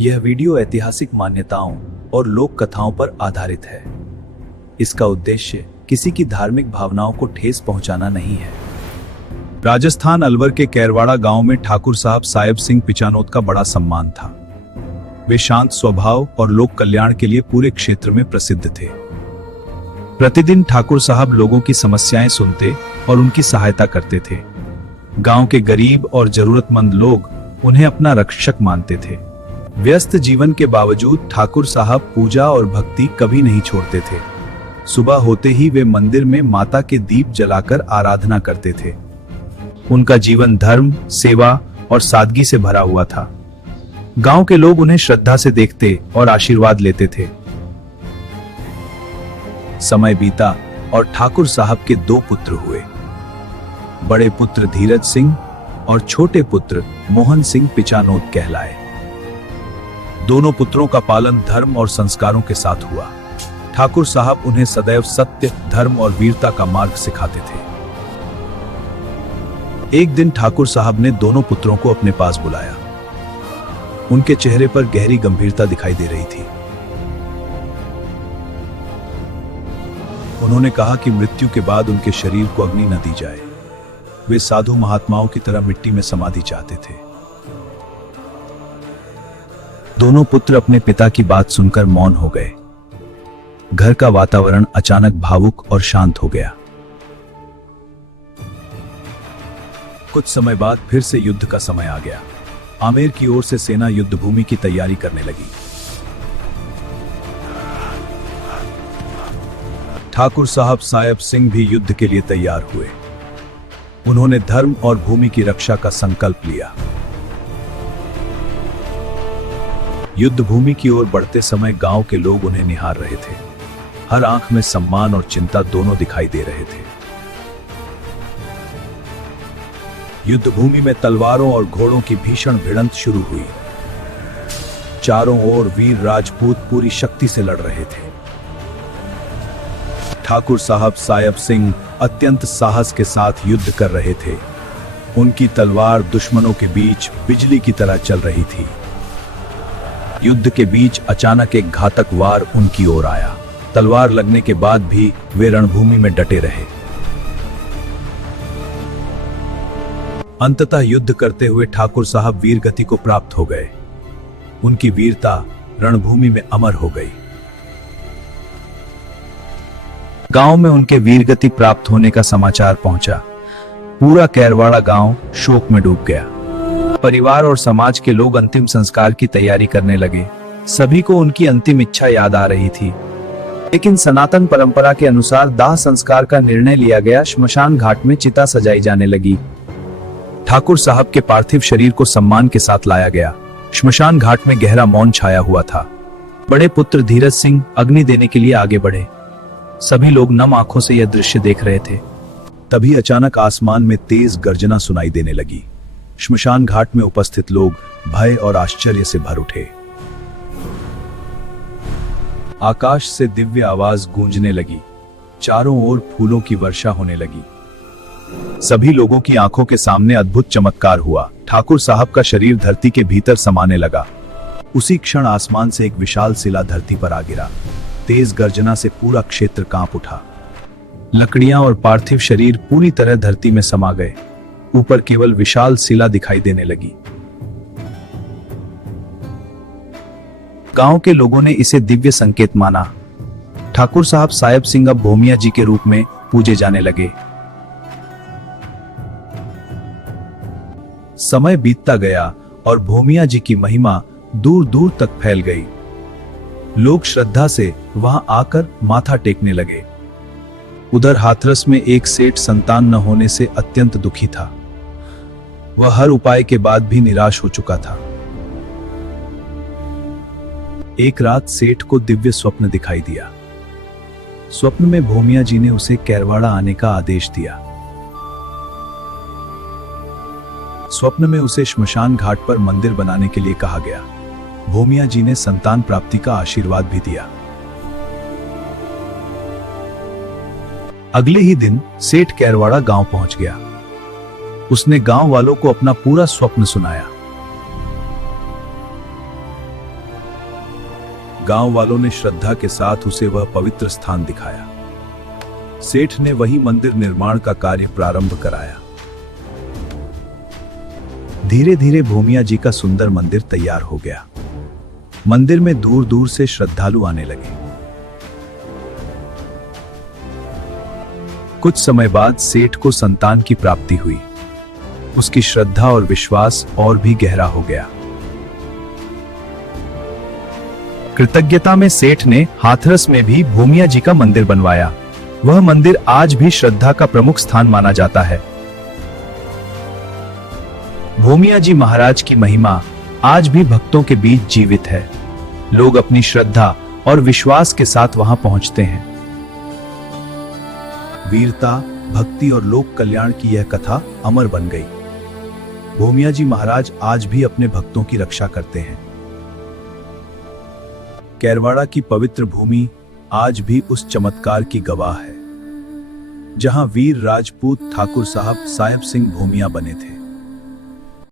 यह वीडियो ऐतिहासिक मान्यताओं और लोक कथाओं पर आधारित है। इसका उद्देश्य किसी की धार्मिक भावनाओं को ठेस पहुंचाना नहीं है। राजस्थान अलवर के कैरवाड़ा गांव में ठाकुर साहब साहेब सिंह पिचानोत का बड़ा सम्मान था। वे शांत स्वभाव और लोक कल्याण के लिए पूरे क्षेत्र में प्रसिद्ध थे। प्रतिदिन ठाकुर साहब लोगों की समस्याएं सुनते और उनकी सहायता करते थे। गांव के गरीब और जरूरतमंद लोग उन्हें अपना रक्षक मानते थे। व्यस्त जीवन के बावजूद ठाकुर साहब पूजा और भक्ति कभी नहीं छोड़ते थे। सुबह होते ही वे मंदिर में माता के दीप जलाकर आराधना करते थे। उनका जीवन धर्म, सेवा और सादगी से भरा हुआ था। गांव के लोग उन्हें श्रद्धा से देखते और आशीर्वाद लेते थे। समय बीता और ठाकुर साहब के 2 पुत्र हुए। बड़े पुत्र धीरज सिंह और छोटे पुत्र मोहन सिंह पिचानोत कहलाए। दोनों पुत्रों का पालन धर्म और संस्कारों के साथ हुआ। ठाकुर साहब उन्हें सदैव सत्य, धर्म और वीरता का मार्ग सिखाते थे। एक दिन ठाकुर साहब ने दोनों पुत्रों को अपने पास बुलाया। उनके चेहरे पर गहरी गंभीरता दिखाई दे रही थी। उन्होंने कहा कि मृत्यु के बाद उनके शरीर को अग्नि न दी जाए। वे साधु महात्माओं की तरह मिट्टी में समाधि चाहते थे। दोनों पुत्र अपने पिता की बात सुनकर मौन हो गए। घर का वातावरण अचानक भावुक और शांत हो गया। कुछ समय बाद फिर से युद्ध का समय आ गया। आमेर की ओर से सेना युद्ध भूमि की तैयारी करने लगी। ठाकुर साहब साहेब सिंह भी युद्ध के लिए तैयार हुए। उन्होंने धर्म और भूमि की रक्षा का संकल्प लिया। युद्ध भूमि की ओर बढ़ते समय गांव के लोग उन्हें निहार रहे थे। हर आंख में सम्मान और चिंता दोनों दिखाई दे रहे थे। युद्ध भूमि में तलवारों और घोड़ों की भीषण भिड़ंत शुरू हुई। चारों ओर वीर राजपूत पूरी शक्ति से लड़ रहे थे। ठाकुर साहब साहेब सिंह अत्यंत साहस के साथ युद्ध कर रहे थे। उनकी तलवार दुश्मनों के बीच बिजली की तरह चल रही थी। युद्ध के बीच अचानक एक घातक वार उनकी ओर आया। तलवार लगने के बाद भी वे रणभूमि में डटे रहे। अंततः युद्ध करते हुए ठाकुर साहब वीर गति को प्राप्त हो गए। उनकी वीरता रणभूमि में अमर हो गई। गांव में उनके वीरगति प्राप्त होने का समाचार पहुंचा। पूरा कैरवाड़ा गांव शोक में डूब गया। परिवार और समाज के लोग अंतिम संस्कार की तैयारी करने लगे। सभी को उनकी अंतिम इच्छा याद आ रही थी। लेकिन सनातन परंपरा के अनुसार दाह संस्कार का निर्णय लिया गया। श्मशान घाट में चिता सजाई जाने लगी। ठाकुर साहब के पार्थिव शरीर को सम्मान के साथ लाया गया। श्मशान घाट में गहरा मौन छाया हुआ था। बड़े पुत्र धीरज सिंह अग्नि देने के लिए आगे बढ़े। सभी लोग नम आंखों से यह दृश्य देख रहे थे। तभी अचानक आसमान में तेज गर्जना सुनाई देने लगी। श्मशान घाट में उपस्थित लोग भय और आश्चर्य से भर उठे। आकाश से दिव्य आवाज गूंजने लगी। चारों ओर फूलों की वर्षा होने लगी। सभी लोगों की आंखों के सामने अद्भुत चमत्कार हुआ। ठाकुर साहब का शरीर धरती के भीतर समाने लगा। उसी क्षण आसमान से एक विशाल शिला धरती पर आ गिरा। तेज गर्जना से पूरा क्षेत्र कांप उठा। लकड़ियां और पार्थिव शरीर पूरी तरह धरती में समा गए। ऊपर केवल विशाल शिला दिखाई देने लगी। गांव के लोगों ने इसे दिव्य संकेत माना। ठाकुर साहब साहेब सिंह अब भोमिया जी के रूप में पूजे जाने लगे। समय बीतता गया और भोमिया जी की महिमा दूर दूर तक फैल गई। लोग श्रद्धा से वहां आकर माथा टेकने लगे। उधर हाथरस में एक सेठ संतान न होने से अत्यंत दुखी था। वह हर उपाय के बाद भी निराश हो चुका था। एक रात सेठ को दिव्य स्वप्न दिखाई दिया। स्वप्न में भोमिया जी ने उसे कैरवाड़ा आने का आदेश दिया। स्वप्न में उसे श्मशान घाट पर मंदिर बनाने के लिए कहा गया। भोमिया जी ने संतान प्राप्ति का आशीर्वाद भी दिया। अगले ही दिन सेठ कैरवाड़ा गांव पहुंच गया। उसने गांव वालों को अपना पूरा स्वप्न सुनाया। गांव वालों ने श्रद्धा के साथ उसे वह पवित्र स्थान दिखाया। सेठ ने वही मंदिर निर्माण का कार्य प्रारंभ कराया। धीरे धीरे भूमिया जी का सुंदर मंदिर तैयार हो गया। मंदिर में दूर दूर से श्रद्धालु आने लगे। कुछ समय बाद सेठ को संतान की प्राप्ति हुई। उसकी श्रद्धा और विश्वास और भी गहरा हो गया। कृतज्ञता में सेठ ने हाथरस में भी भूमिया जी का मंदिर बनवाया। वह मंदिर आज भी श्रद्धा का प्रमुख स्थान माना जाता है। भूमिया जी महाराज की महिमा आज भी भक्तों के बीच जीवित है। लोग अपनी श्रद्धा और विश्वास के साथ वहां पहुंचते हैं। वीरता, भक्ति और लोक कल्याण की यह कथा अमर बन गई। भूमिया जी महाराज आज भी अपने भक्तों की रक्षा करते हैं। कैरवाड़ा की पवित्र भूमि आज भी उस चमत्कार की गवाह है, जहां वीर राजपूत ठाकुर साहब सिंह भूमिया बने थे।